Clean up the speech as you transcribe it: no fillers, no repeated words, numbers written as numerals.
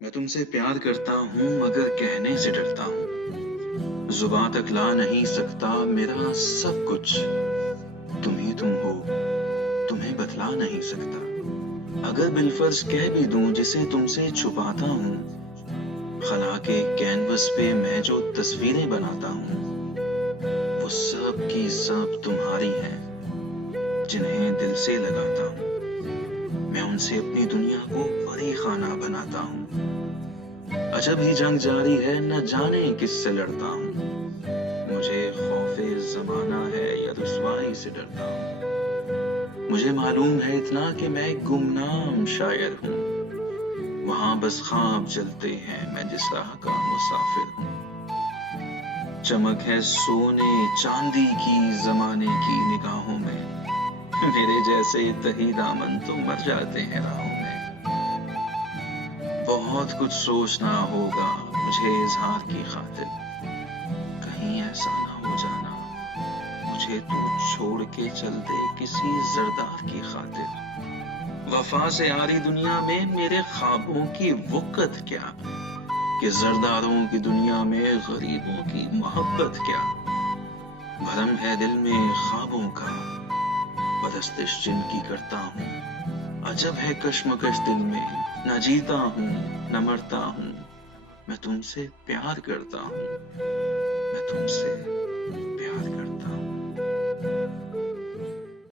میں تم سے پیار کرتا ہوں مگر کہنے سے ڈرتا ہوں. زباں تک لا نہیں سکتا میرا سب کچھ. تم ہی تم ہو, تمہیں بتلا نہیں سکتا. اگر بالفرض کہہ بھی دوں جسے تم سے چھپاتا ہوں, خلا کے کینوس پہ میں جو تصویریں بناتا ہوں وہ سب کی سب تمہاری ہیں, جنہیں دل سے لگاتا ہوں. میں ان سے اپنی دنیا کو بڑی خانہ بناتا ہوں. عجب ہی جنگ جاری ہے, نہ جانے کس سے لڑتا ہوں. مجھے خوف زمانہ ہے یا رسوائی سے ڈرتا ہوں. مجھے معلوم ہے اتنا کہ میں ایک گمنام شاعر ہوں. وہاں بس خواب چلتے ہیں, میں جس راہ کا مسافر ہوں. چمک ہے سونے چاندی کی زمانے کی نگاہوں میں, میرے جیسے تہی دامن تو مر جاتے ہیں راہوں میں. بہت کچھ سوچنا ہوگا مجھے اظہار کی خاطر, کہیں ایسا نہ ہو جانا مجھے تو چھوڑ کے چل دے کسی زردار کی خاطر. وفا سے آری دنیا میں میرے خوابوں کی وقت کیا, کہ زرداروں کی دنیا میں غریبوں کی محبت کیا. بھرم ہے دل میں خوابوں کا, پرستش جن کی کرتا ہوں. عجب ہے کشمکش دل میں, نہ جیتا ہوں نہ مرتا ہوں. میں تم سے پیار کرتا ہوں, میں تم سے